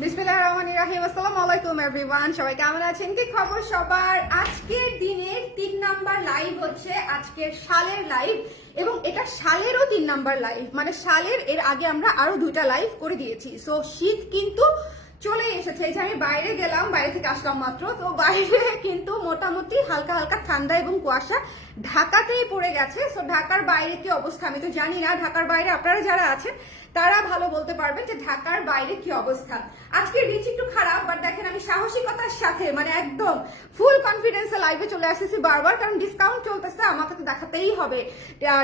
বিসমিল্লাহির রহমানির রহিম। আসসালামু আলাইকুম এভরিওয়ান, সবাই কেমন আছেন? কি খবর সবার? আজকের দিনের 3 নাম্বার লাইভ হচ্ছে আজকের শালের লাইভ, এবং এটা শালেরও 3 নাম্বার লাইভ। মানে শালের এর আগে আমরা আরো 2টা লাইভ করে দিয়েছি। সো শীত কিন্তু চলে এসেছে। এই যে আমি বাইরে গেলাম, বাইরে থেকে আসলাম মাত্র, তো বাইরে কিন্তু মোটামুটি হালকা হালকা ঠান্ডা এবং কুয়াশা ঢাকাতেই পড়ে গেছে। সো ঢাকার বাইরে কি অবস্থা আমি তো জানি না, ঢাকার বাইরে আপনারা যারা আছেন তারা ভালো বলতে পারবেন যে ঢাকার বাইরে কি অবস্থা। আজকে রিচ একটু খারাপ, বাট দেখেন আমি সাহসিকতার সাথে মানে একদম ফুল কনফিডেন্সে লাইভে চলে আসতেছি বারবার, কারণ ডিসকাউন্ট চলতেছে, আমাকে তো দেখাতেই হবে,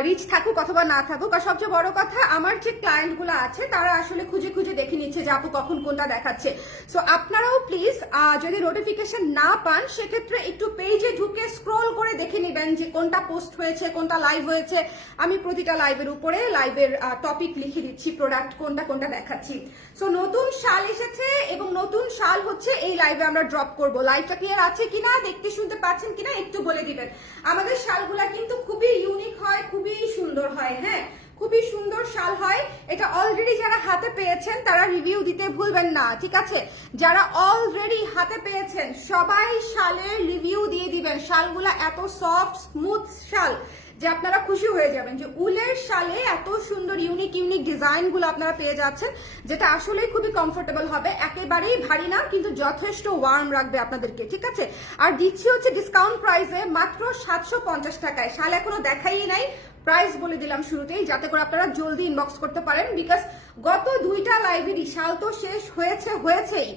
রিচ থাকুক অথবা না থাকুক। আর সবচেয়ে বড় কথা, আমার যে ক্লায়েন্ট গুলো আছে তারা আসলে খুঁজে খুঁজে দেখে নিচ্ছে যে আপু কখন কোনটা দেখাচ্ছে। সো আপনারাও প্লিজ যদি নোটিফিকেশন না পান সেক্ষেত্রে একটু পেজে ঢুকে স্ক্রল করে দেখে নেবেন যে কোনটা পোস্ট হয়েছে, কোনটা লাইভ হয়েছে। আমি প্রতিটা লাইভের উপরে লাইভের টপিক লিখে দিচ্ছি, প্রোডাক্ট কোনটা কোনটা দেখাচ্ছি। সো নতুন শাল এসেছে এবং নতুন শাল হচ্ছে এই লাইভে আমরা ড্রপ করব। লাইভটা ক্লিয়ার আছে কিনা, দেখতে শুনতে পাচ্ছেন কিনা একটু বলে দিবেন। আমাদের শালগুলা কিন্তু খুবই ইউনিক হয়, খুবই সুন্দর হয়। হ্যাঁ, খুবই সুন্দর শাল হয়। এটা অলরেডি যারা হাতে পেয়েছেন তারা রিভিউ দিতে ভুলবেন না, ঠিক আছে? যারা অলরেডি হাতে পেয়েছেন সবাই শালের রিভিউ দিয়ে দিবেন। শালগুলা এত সফট স্মুথ শাল যে আপনারা খুশি হয়ে যাবেন যে উলের শালে এত সুন্দর ইউনিক ইউনিক ডিজাইন গুলো আপনারা পেয়ে যাচ্ছেন, যেটা আসলে খুবই কমফোর্টেবল হবে। একেবারেই ভারী না, কিন্তু যথেষ্ট ওয়ার্ম রাখবে আপনাদেরকে, ঠিক আছে? আর দিচ্ছি হচ্ছে ডিসকাউন্ট প্রাইসে মাত্র 750 টাকায়। শাল এখনো দেখাই নাই, প্রাইস বলে দিলাম শুরুতেই যাতে করে আপনারা জলদি ইনবক্স করতে পারেন, বিকজ গত 2টা লাইভেরই শাল তো শেষ হয়েছেই,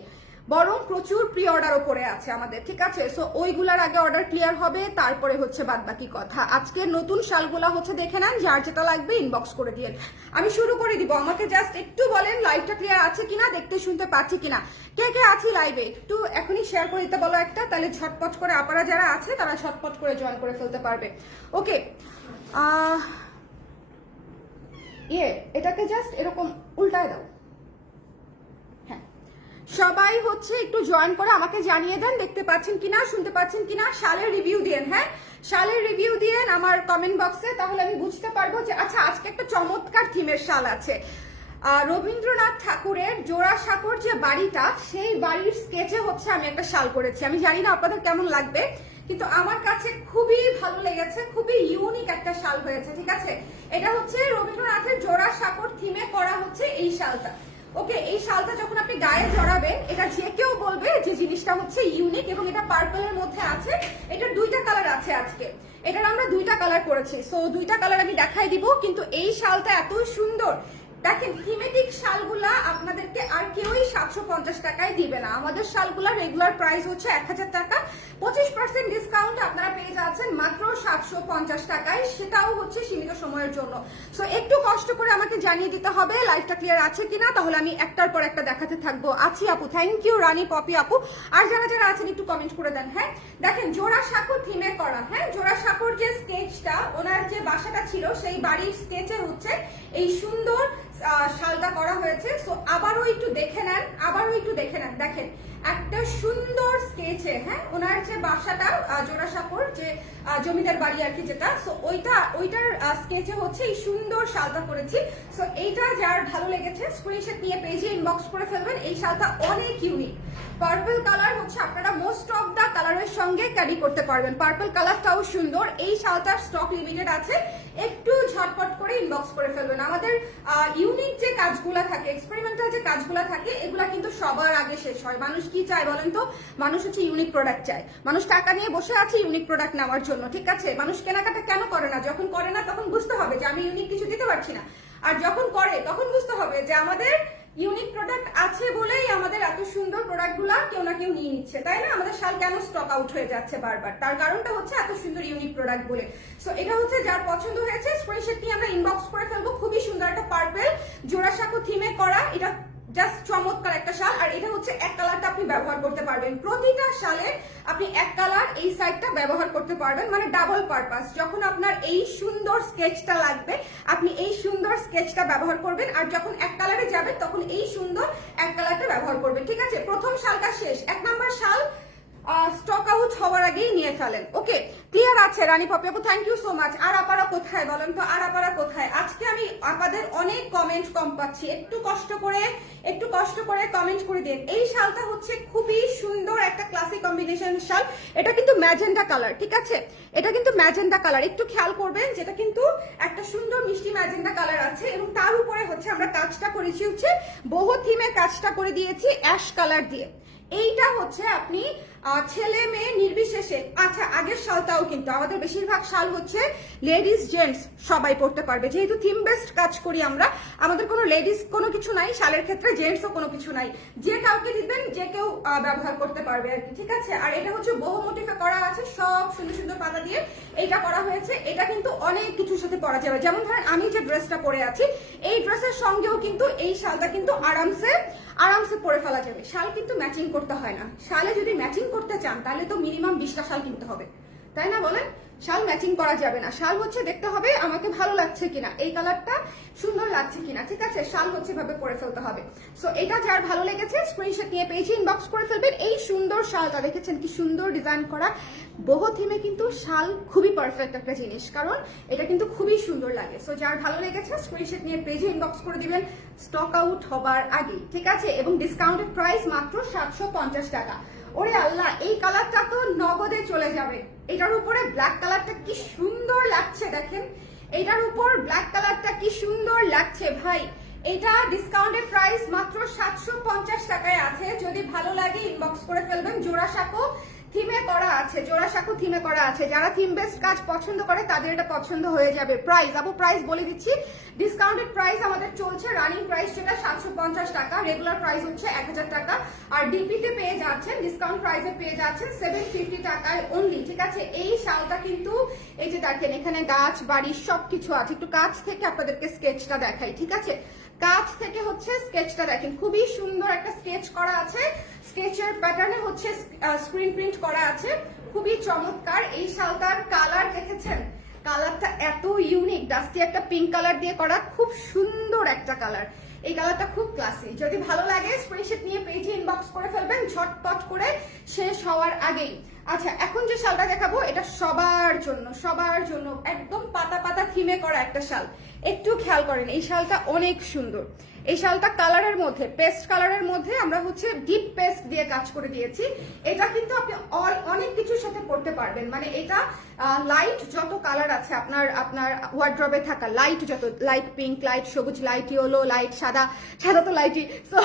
বরং প্রচুর প্রি অর্ডারও পড়ে আছে আমাদের, ঠিক আছে? সো ওইগুলার আগে অর্ডার ক্লিয়ার হবে, তারপরে হচ্ছে বাদ বাকি কথা। আজকে নতুন শালগুলা হচ্ছে দেখে নেন, যার যেটা লাগবে ইনবক্স করে দিন। আমি শুরু করে দিব, আমাকে জাস্ট একটু বলেন লাইভটা ক্লিয়ার আছে কিনা, দেখতে শুনতে পাচ্ছি কিনা, কে কে আছি লাইভে একটু এখনই শেয়ার করে দিতে বলো একটা, তাহলে ঝটপট করে আপনারা যারা আছে তারা ঝটপট করে জয়েন করে ফেলতে পারবে। ওকে, এটাকে জাস্ট এরকম উল্টায় দাও। হ্যাঁ, সবাই হচ্ছে একটু জয়েন করে আমাকে জানিয়ে দেন দেখতে পাচ্ছেন কিনা, শুনতে পাচ্ছেন কিনা। শালের রিভিউ দিয়েন, হ্যাঁ শালের রিভিউ দিয়েন আমার কমেন্ট বক্সে, তাহলে আমি বুঝতে পারবো যে আচ্ছা আজকে একটা চমৎকার থিমের শাল আছে। রবীন্দ্রনাথ ঠাকুরের জোড়াসাঁকোর যে বাড়িটা, সেই বাড়ির স্কেচে হচ্ছে আমি একটা শাল করেছি। আমি জানি না আপনাদের কেমন লাগবে, কিন্তু আমার কাছে খুবই ভালো লেগেছে, খুবই ইউনিক একটা শাল হয়েছে, ঠিক আছে? এটা হচ্ছে রবীন্দ্রনাথের জোড়াসাঁকোর থিমে করা হচ্ছে এই শালটা। ওকে, এই শালটা যখন আপনি গায়ে জড়াবেন, এটা যে কেউ বলবে যে জিনিসটা হচ্ছে ইউনিক, এবং এটা পার্পলের মধ্যে আছে। এটার 2টা কালার আছে আজকে, এটার আমরা 2টা কালার করেছি। সো 2টা কালার আমি দেখাই দিব, কিন্তু এই শালটা এত সুন্দর। দেখেন, থিমেটিক শালগুলা আপনাদেরকে আর কেউই 750 টাকায় দিবে না। আমাদের শালগুলা রেগুলার প্রাইস হচ্ছে 1000 টাকা, 25% ডিসকাউন্ট আপনারা পেয়ে যাচ্ছেন মাত্র 750 টাকায়, সেটাও হচ্ছে সীমিত সময়ের জন্য। সো একটু কষ্ট করে আমাকে জানিয়ে দিতে হবে লাইভটা ক্লিয়ার আছে কিনা, তাহলে আমি একটার পর একটা দেখাতে থাকবো। আছি আপু, থ্যাংক ইউ রানী পপি আপু। আর যারা যারা আছেন একটু কমেন্ট করে দেন। হ্যাঁ, দেখেন জোড়াসাঁকো থিমে করা। হ্যাঁ, জোড়াসাঁকোর যে স্কেচটা, ওনার যে বাসাটা ছিল সেই বাড়ির স্কেচে হচ্ছে এই সুন্দর শালটা করা হয়েছে। সো আবারও একটু দেখে নেন, দেখেন একটা সুন্দর স্কেচে। হ্যাঁ, ওনার যে বাসাটা জোড়াসাঁকোর যে জমিদার বাড়ি আর কি যেটা, সো ওইটার স্কেচে হচ্ছে এই সুন্দর শালটা করেছি। সো এইটা যার ভালো লেগেছে স্ক্রিনশট নিয়ে পেজে ইনবক্স করে ফেলবেন। এই শালটা অনেক ইউনিক। পার্পল কালার হচ্ছে আপনারা মোস্ট অফ দা কালারের সঙ্গে ক্যারি করতে পারবেন। পার্পল কালারটাও সুন্দর। এই শালটার স্টক লিমিটেড আছে, একটু ঝটপট করে ইনবক্স করে ফেলবেন। আমাদের ইউনিক যে কাজগুলা থাকে, এক্সপেরিমেন্টাল যে কাজগুলা থাকে, এগুলা কিন্তু সবার আগে শেষ হয়। মানুষ কি চায় বলেন তো? মানুষ হচ্ছে ইউনিক প্রোডাক্ট চায়। মানুষ টাকা নিয়ে বসে আছে ইউনিক প্রোডাক্ট নেওয়ার জন্য, ঠিক আছে? মানুষ কেনাকাটা কেন করে না? যখন করে না তখন বুঝতে হবে যে আমি ইউনিক কিছু দিতে পারছি না, আর যখন করে তখন বুঝতে হবে যে আমাদের ইউনিক প্রোডাক্ট আছে বলেই আমাদের এত সুন্দর প্রোডাক্টগুলো কেউ না কেউ নিয়ে নিচ্ছে, তাই না? আমাদের শাল কেন স্টক আউট হয়ে যাচ্ছে বারবার? তার কারণটা হচ্ছে এত সুন্দর ইউনিক প্রোডাক্ট বলে। সো এটা হচ্ছে যার পছন্দ হয়েছে স্ক্রিনশট নিয়ে আমরা ইনবক্স করে ফেলবো। খুবই সুন্দর একটা পার্পল জোড়াসাঁকো থিমে করা, এটা জাস্ট চমৎকার একটা শাল। আর এটা হচ্ছে এক কালারটা আপনি ব্যবহার করতে পারবেন, প্রতিটা শালে আপনি এক কালার এই সাইডটা ব্যবহার করতে পারবেন, মানে ডাবল পারপাস। যখন আপনার এই সুন্দর স্কেচটা লাগবে আপনি এই সুন্দর স্কেচটা ব্যবহার করবেন, আর যখন এক কালারে যাবেন তখন এই সুন্দর এক কালারটা ব্যবহার করবেন, ঠিক আছে? প্রথম শালটা শেষ, 1 নাম্বার শাল স্টক আউট হওয়ার আগেই নিয়ে ফেলেন। ওকে, ক্লিয়ার আছে রানী পপি আপু, থ্যাংক ইউ সো মাচ। আর আপারা কোথায় বলেন তো? আর আপারা কোথায়? আজকে আমি আপনাদের অনেক কমেন্ট কম পাচ্ছি, একটু কষ্ট করে কমেন্ট করে দিন। এই শালটা হচ্ছে খুবই সুন্দর একটা ক্লাসিক কম্বিনেশন শাল। এটা কিন্তু ম্যাজেন্ডা কালার, ঠিক আছে, এটা কিন্তু ম্যাজেন্ডা কালার, একটু খেয়াল করবেন, যেটা কিন্তু একটা সুন্দর মিষ্টি ম্যাজেন্ডা কালার আছে এবং তার উপরে হচ্ছে আমরা কাজটা করেছি হচ্ছে বহু থিমের কাজটা করে দিয়েছি অ্যাশ কালার দিয়ে। এইটা হচ্ছে আপনি ছেলে মেয়ে নির্বিশেষে, আচ্ছা আগের শালটাও কিন্তু আমাদের বেশিরভাগ শাল হচ্ছে লেডিস জেন্টস সবাই পড়তে পারবে, যেহেতু থিম বেসড কাজ করি আমরা, আমাদের কোনো লেডিস কোনো কিছু নাই শালের ক্ষেত্রে, জেন্টসও কোনো কিছু নাই, যে কাউকে দিবেন যে কেউ ব্যবহার করতে পারবে আর কি, ঠিক আছে। আর এটা হচ্ছে বহু মোটিফে করা আছে, সব সুন্দর সুন্দর পাতা দিয়ে এইটা করা হয়েছে। এটা কিন্তু অনেক কিছুর সাথে পরা যাবে, যেমন ধরেন আমি যে ড্রেসটা পরে আছি এই ড্রেসের সঙ্গেও কিন্তু এই শালটা কিন্তু আরামসে পরে ফেলা যাবে। শাল কিন্তু ম্যাচিং করতে হয় না, শালে যদি ম্যাচিং করতে চান তাহলে তো মিনিমাম 20টা শাল কিনতে হবে, তাই না বলেন? শাল ম্যাচিং করা যাবে না, শাল হচ্ছে দেখতে হবে আমাকে ভালো লাগছে কিনা, এই কালারটা সুন্দর লাগছে কিনা, ঠিক আছে, শাল হচ্ছে ভাবে পরে ফেলতে হবে। সো এটা যার ভালো লেগেছে স্ক্রিনশট নিয়ে পেজে ইনবক্স করে ফেলবেন। এই সুন্দর শালটা দেখেছেন কি সুন্দর ডিজাইন করা, বহু থিমে কিন্তু শাল খুবই পারফেক্ট একটা জিনিস, কারণ এটা কিন্তু খুবই সুন্দর লাগে। সো যার ভালো লেগেছে স্ক্রিনশট নিয়ে পেজে ইনবক্স করে দিবেন স্টক আউট হবার আগেই, ঠিক আছে, এবং ডিসকাউন্টেড প্রাইস মাত্র 750 টাকা। ওরে আল্লাহ, এই কালারটা তো নগদে চলে যাবে। এটার উপরে ব্ল্যাক কালারটা কি সুন্দর লাগছে, দেখেন এটার উপর ব্ল্যাক কালারটা কি সুন্দর লাগছে ভাই। এটা ডিসকাউন্টেড প্রাইস মাত্র 750 টাকায় আছে, যদি ভালো লাগে ইনবক্স করে ফেলবেন। জোড়াসাঁকো থিমে করা আছে, জোড়াসাঁকো থিমে করা আছে, যারা থিম বেসড কাজ পছন্দ করে তাদের এটা পছন্দ হয়ে যাবে। প্রাইস প্রাইস বলে দিচ্ছি, ডিসকাউন্টেড প্রাইস আমাদের চলছে রানিং প্রাইস যেটা 750 টাকা, রেগুলার প্রাইস হচ্ছে 1000 টাকা, আর ডিপিতে পেয়ে যাচ্ছেন ডিসকাউন্ট প্রাইসে পেয়ে যাচ্ছেন 750 টাকায় অনলি, ঠিক আছে। এই শালটা কিন্তু এই যে দেখেন এখানে গাছ বাড়ি সবকিছু আছে, একটু কাছ থেকে আপনাদেরকে স্কেচটা দেখাই, ঠিক আছে, কাছ থেকে হচ্ছে স্কেচটা দেখেন, খুবই সুন্দর একটা স্কেচ করা আছে, স্কেচের প্যাটার্নে হচ্ছে স্ক্রিন প্রিন্ট করা আছে, খুবই চমৎকার। এই শালটার কালার দেখেছেন, কালারটা এত ইউনিক, ডাস্টি একটা পিঙ্ক কালার দিয়ে করা, খুব সুন্দর একটা কালার, এই কালারটা খুব ক্লাসি। যদি ভালো লাগে স্ক্রিনশট নিয়ে পেজে ইনবক্স করে ফেলবেন ঝটপট করে শেষ হওয়ার আগেই। আচ্ছা এখন যে শালটা দেখাবো এটা সবার জন্য একদম পাতা পাতা থিমে করা একটা শাল, একটু খেয়াল করেন এই শালটা অনেক সুন্দর। এই শালটা কালারের মধ্যে পেস্ট কালারের মধ্যে আমরা হচ্ছে ডিপ পেস্ট দিয়ে কাজ করে দিয়েছি। এটা কিন্তু আপনি অনেক কিছুর সাথে পড়তে পারবেন, মানে এটা লাইট যত কালার আছে আপনার ওয়ার্ড্রবে থাকা লাইট যত, লাইট পিঙ্ক, লাইট সবুজ, লাইট ইয়েলো, লাইট সাদা তো লাইটই, সো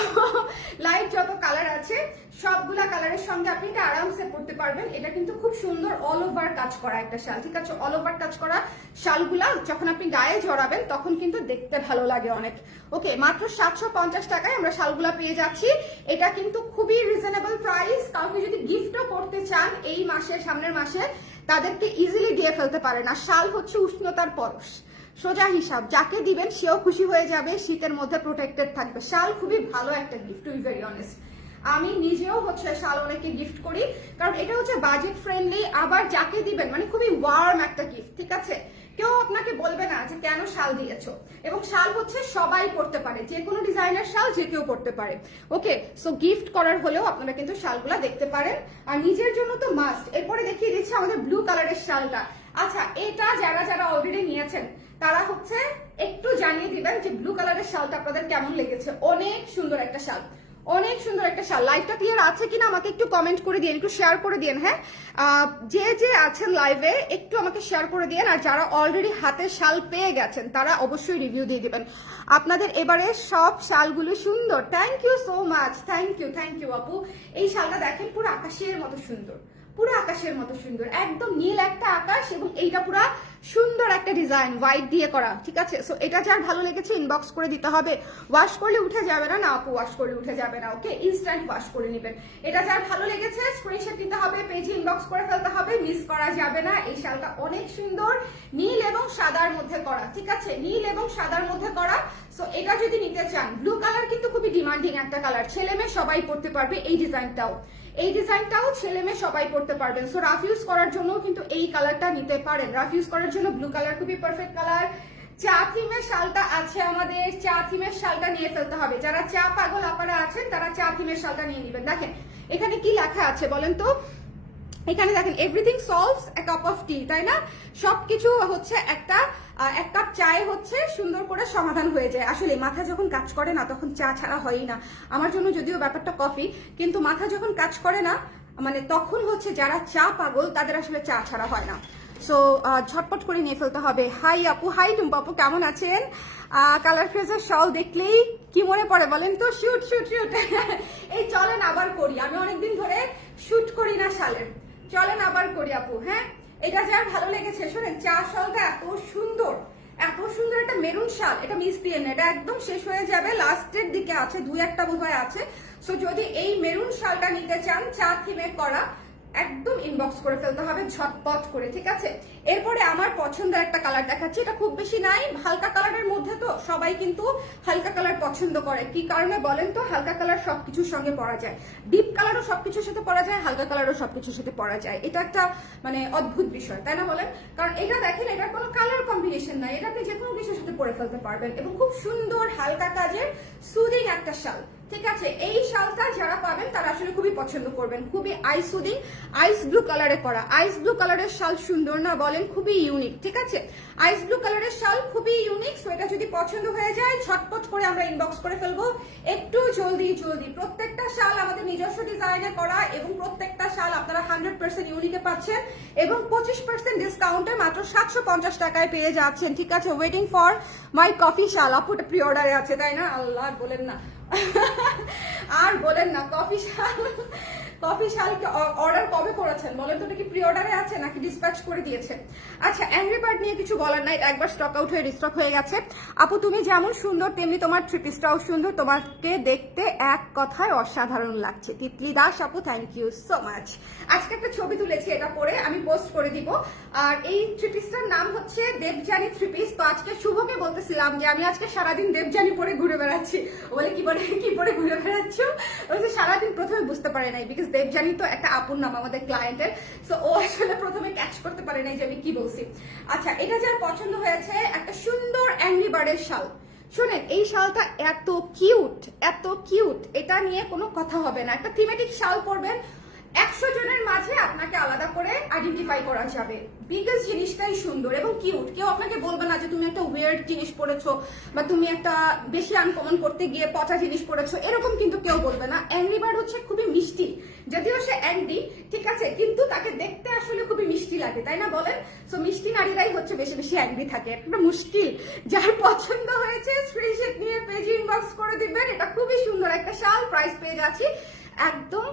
লাইট যত কালার আছে সবগুলা কালারের সঙ্গে আপনি এটা আরামসে পড়তে পারবেন। এটা কিন্তু খুব সুন্দর অল ওভার কাজ করা একটা শাল, ঠিক আছে, অল ওভার কাজ করা শালগুলা যখন আপনি গায়ে জড়াবেন তখন কিন্তু দেখতে ভালো লাগে অনেক। ওকে, মাত্র 750 টাকায় আমরা শালগুলা পেয়ে যাচ্ছি। এটা কিন্তু খুবই রিজনেবল প্রাইস, কাউকে যদি গিফটও করতে চান এই মাসে সামনের মাসে তাদেরকে ইজিলি দিয়ে ফেলতে পারেন। আর শাল হচ্ছে উষ্ণতার পরশ, সোজা হিসাব, যাকে দিবেন সেও খুশি হয়ে যাবে, শীতের মধ্যে প্রোটেক্টেড থাকবে। শাল খুবই ভালো একটা gift, to be very honest. আমি নিজেও হচ্ছে শাল অনেকে গিফট করি, কারণ এটা হচ্ছে বাজেট ফ্রেন্ডলি, আবার যাকে দিবেন মানে খুবই ওয়ার্ম একটা গিফট, ঠিক আছে, কেউ আপনাকে বলবে না যে কেন শাল দিয়েছো। এবং শাল হচ্ছে সবাই পড়তে পারে, যে কোনো ডিজাইনের শাল যে কেউ পড়তে পারে। ওকে, সো গিফট করার হলেও আপনারা কিন্তু শালগুলা দেখতে পারেন, আর নিজের জন্য তো মাস্ট। এরপরে দেখিয়ে দিচ্ছি আমাদের ব্লু কালারের শালটা। আচ্ছা এটা যারা অলরেডি নিয়েছেন তারা হচ্ছে একটু জানিয়ে দিবেন যে ব্লু কালারের শালটা আপনাদের কেমন লেগেছে। অনেক সুন্দর একটা শাল, অনেক সুন্দর একটা শাল। লাইভটা ক্লিয়ার আছে কিনা আমাকে একটু কমেন্ট করে দিন, একটু শেয়ার করে দিন। হ্যাঁ, যে আছেন লাইভে একটু আমাকে শেয়ার করে দিন, আর যারা অলরেডি হাতে শাল পেয়ে গেছেন তারা অবশ্যই রিভিউ দিয়ে দিবেন। আপনাদের এবারে সব শালগুলো সুন্দর, thank you so much, thank you আপু। এই শালটা দেখেন পুরো আকাশের মতো সুন্দর, পুরো আকাশের মতো সুন্দর, একদম নীল একটা আকাশ, এবং এইটা পুরো সুন্দর একটা ডিজাইন হোয়াইট দিয়ে করা, ঠিক আছে। সো এটা যার ভালো লেগেছে ইনবক্স করে দিতে হবে। ওয়াশ করলে উঠে যাবে না, না আপু ওয়াশ করলে উঠে যাবে না, ওকে, ইনস্ট্যান্ট ওয়াশ করে নেবেন। এটা যার ভালো লেগেছে স্ক্রিনশট নিতে হবে, পেজে ইনবক্স করে ফেলতে হবে, মিস করা যাবে না। এই শালটা অনেক সুন্দর, নীল এবং সাদার মধ্যে করা, ঠিক আছে, নীল এবং সাদার মধ্যে করা। সো এটা যদি নিতে চান, ব্লু কালার কিন্তু খুবই ডিমান্ডিং একটা কালার, ছেলে মেয়ে সবাই পড়তে পারবে। এই ডিজাইনটাও ছেলে মেয়ে সবাই পড়তে পারবেন। সো রাফ ইউজ করার জন্য কিন্তু এই কালারটা নিতে পারেন, রাফ ইউজ করার জন্য ব্লু কালার খুবই পারফেক্ট কালার। চা থিমের শালটা আছে আমাদের, চা থিমের শালটা নিয়ে ফেলতে হবে। যারা চা পাগল আপারা আছেন তারা চা থিমের শালটা নিয়ে নেবেন। দেখেন এখানে কি লেখা আছে বলেন তো, এখানে দেখেন everything solves a cup of tea, তাই না? সবকিছু হচ্ছে এক কাপ চায়ে হচ্ছে সুন্দর করে সমাধান হয়ে যায়। আসলে মাথা যখন কাজ করে না তখন চা ছাড়া হয়ই না। আমার জন্য যদিও ব্যাপারটা কফি, কিন্তু মাথা যখন কাজ করে না মানে তখন হচ্ছে যারা চা পাগল তাদের আসলে চা ছাড়া হয় না। সো ঝটপট করে নিয়ে ফেলতে হবে। হাই আপু, হাই টুম্পা আপু, কেমন আছেন? কালার ফ্রেজের শল দেখলেই কি মনে পড়ে বলেন তো? শুট শুট শুট এই চলেন আবার করি, আমি অনেকদিন ধরে শুট করি না শালের, চলেন আবার করি আপু। হ্যাঁ, এটা যার ভালো লেগেছে শোনেন, চা শালটা এত সুন্দর, এত সুন্দর একটা মেরুন শাল, এটা মিস দিয়ে না, এটা একদম শেষ হয়ে যাবে, লাস্টের দিকে আছে, 2-1টা বোধহয় আছে। সো যদি এই মেরুন শালটা নিতে চান চা থিমে করা, একদম ইনবক্স করে ফেলতে হবে ঝটপট করে, ঠিক আছে? এরপরে আমার পছন্দের একটা কালার দেখাচ্ছি, এটা খুব বেশি নাই, হালকা কালারের মধ্যে, তো সবাই কিন্তু হালকা কালার পছন্দ করে। কি কারণে বলেন তো? হালকা কালার সবকিছুর সঙ্গে পরা যায়, ডিপ কালারও সবকিছুর সাথে পরা যায়, হালকা কালারও সবকিছুর সাথে পরা যায়। এটা একটা মানে অদ্ভুত বিষয়, তাই না বলেন? কারণ এটা দেখেন, এটার কোনো কালার কম্বিনেশন নাই, এটা আপনি যে কোনো কিছুর সাথে পরে ফেলতে পারবেন, এবং খুব সুন্দর হালকা কাজের সুদিং একটা শাল, ঠিক আছে? এই শালটা যারা পাবেন তারা আসলে খুবই পছন্দ করবেন, খুবই আই সুদিং, আইস ব্লু কালারে করা। আইস ব্লু কালারের শাল সুন্দর না বলেন? খুবই ইউনিক, ঠিক আছে? আইস ব্লু কালারের শাল খুবই ইউনিক। সো এটা যদি পছন্দ হয়ে যায় ঝটপট করে আমরা ইনবক্স করে ফেলবো, একটু জলদি জলদি। প্রত্যেকটা শাল আমাদের নিজস্ব ডিজাইনে করা, এবং প্রত্যেকটা শাল আপনারা 100% ইউনিকে পাচ্ছেন, এবং 25% ডিসকাউন্টে মাত্র 750 টাকায় পেয়ে যাচ্ছেন, ঠিক আছে? ওয়েটিং ফর মাই কফি শাল। আপুটা প্রি অর্ডারে আছে, তাই না? আল্লাহ বলেন না আর বলেন না, কফি শাল অর্ডার কবে করেছেন বলেন তো? এটা কি প্রি অর্ডারে আছে নাকি ডিসপ্যাচ করে দিয়েছেন? আচ্ছা, অ্যাংরি বার্ড নিয়ে কিছু বলার নাই, একবার স্টক আউট হয়ে রিস্টক হয়ে গেছে। আপু তুমি যেমন সুন্দর তেমনি তোমার থ্রি পিসটাও সুন্দর, তোমাকে দেখতে এক কথায় অসাধারণ লাগছে। তিতলি দাস আপু, থ্যাংক ইউ সো মাচ। আজকে একটা ছবি তুলেছি, এটা পরে আমি পোস্ট করে দিব। আর এই থ্রি পিসটার নাম হচ্ছে দেবজানি থ্রি পিস। তো আজকে শুভকে বলতেছিলাম যে আমি আজকে সারাদিন দেবজানি পরে ঘুরে বেড়াচ্ছি। বলে কি পরে ঘুরে বেড়াচ্ছ? বলছে সারাদিন, প্রথমে বুঝতে পারে নাই, বিকজ দেবজানি তো একটা আপুর নাম আমাদের ক্লায়েন্টের। সো ও আসলে প্রথমে ক্যাচ করতে পারে নাই যে আমি কি বলছি। আচ্ছা, এটা যার পছন্দ হয়েছে, একটা সুন্দর অ্যাংরি বার্ডের শাল। শোনেন, এই শালটা এত কিউট, এত কিউট, এটা নিয়ে কোনো কথা হবে না। একটা থিমেটিক শাল পরবেন, 100 জনের মাঝে আপনাকে আলাদা করে আইডেন্টিফাই করা যাবে, বিকজ জিনিসটাই সুন্দর এবং কিউট। কেউ আপনাকে বলবে না যে তুমি একটা ওয়ার্ড জিনিস পরেছো, বা তুমি একটা বেশি আনকমন করতে গিয়ে পচা জিনিস পরেছো, এরকম কিন্তু কেউ বলবে না। অ্যাংরি বার্ড হচ্ছে খুবই মিষ্টি, যদিও সে অ্যাংরি, ঠিক আছে, কিন্তু তাকে দেখতে আসলে খুবই মিষ্টি লাগে, তাই না বলেন? সো মিষ্টি নারীরাই হচ্ছে বেশি বেশি অ্যাংরি থাকে, একটা মুশকিল। যার পছন্দ হয়েছে স্ক্রিনশট নিয়ে পেজ ইনবক্স করে দিবেন। এটা খুবই সুন্দর একটা শাল, প্রাইস পেয়ে যাচ্ছি একদম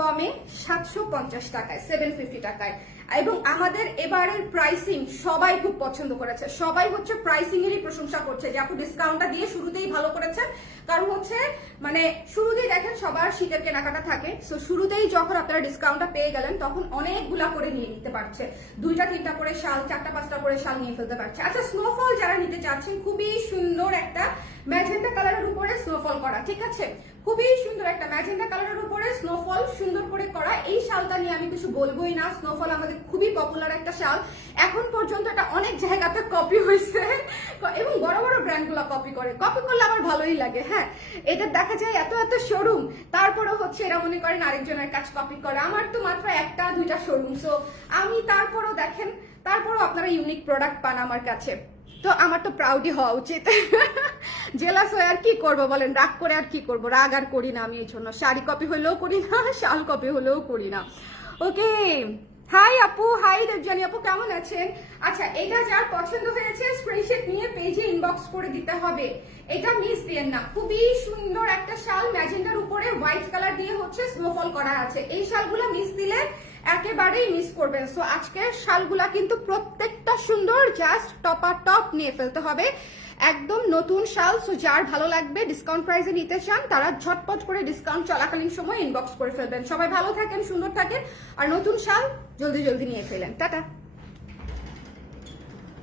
কমে 750 টাকায়, 750 টাকায়। এবং আমাদের এবারের প্রাইসিং সবাই খুব পছন্দ করেছে, সবাই হচ্ছে প্রাইসিং এরই প্রশংসা করছে যে আপু ডিসকাউন্টটা দিয়ে শুরুতেই ভালো করেছেন। কারণ হচ্ছে মানে শুরুতেই দেখেন সবার শীতের কেনাকাটা থাকে, সো শুরুতেই যখন আপনারা ডিসকাউন্টটা পেয়ে গেলেন তখন অনেকগুলা করে নিয়ে নিতে পারছে, 2টা-3টা করে শাল, 4টা-5টা করে শাল নিয়ে ফেলতে পারছে। আচ্ছা, স্নোফল যারা নিতে চাচ্ছেন, খুবই সুন্দর একটা ম্যাজেন্টা কালারের উপরে স্নোফল করা, ঠিক আছে? খুবই সুন্দর একটা ম্যাজেন্টা কালারের উপরে স্নোফল সুন্দর করে করা। এই শালটা নিয়ে আমি কিছু বলবোই না, স্নোফল আমাদের খুবই পপুলার একটা শাল, এখন পর্যন্ত এটা অনেক জায়গাতে কপি হয়েছে, এবং বড় বড় ব্র্যান্ডগুলো কপি করে, কপি করলে আমার ভালোই লাগে। হ্যাঁ, এটা দেখা যায় এত এত শোরুম, তারপরেও হচ্ছে এরা মনে করেন আরেকজনের কাজ কপি করে। আমার তো মাত্র 1-2টা শোরুম, সো আমি তারপরও দেখেন, তারপরও আপনারা ইউনিক প্রোডাক্ট পান আমার কাছে, তো আমার তো প্রাউডই হওয়া উচিত। জেলাস হয়ে আর কি করবো বলেন, রাগ করে আর কি করবো? রাগ আর করি না আমি এই জন্য, শাড়ি কপি হলেও করি না, শাল কপি হলেও করি না। ওকে, হাই আপু, হাই দেবজানি আপু, কেমন আছেন? আচ্ছা, এটা যার পছন্দ হয়েছে স্ক্রিনশট নিয়ে পেজে ইনবক্স করে দিতে হবে, এটা মিস দিয়েন না। খুবই সুন্দর একটা শাল, ম্যাজেন্টার উপরে হোয়াইট কালার দিয়ে হচ্ছে স্নোফল করা আছে। এই শালগুলো মিস দিলে একেবারেই মিস করবেন। সো আজকের শালগুলা কিন্তু প্রত্যেকটা সুন্দর, জাস্ট টপ নিয়ে ফেলতে হবে, একদম নতুন শাল। সো যার ভালো লাগবে, ডিসকাউন্ট প্রাইসে নিতে চান, তারা ঝটপট করে ডিসকাউন্ট চলাকালীন সময় ইনবক্স করে ফেলবেন। সবাই ভালো থাকেন, সুন্দর থাকেন, আর নতুন শাল জলদি জলদি নিয়ে ফেলেন। টাটা।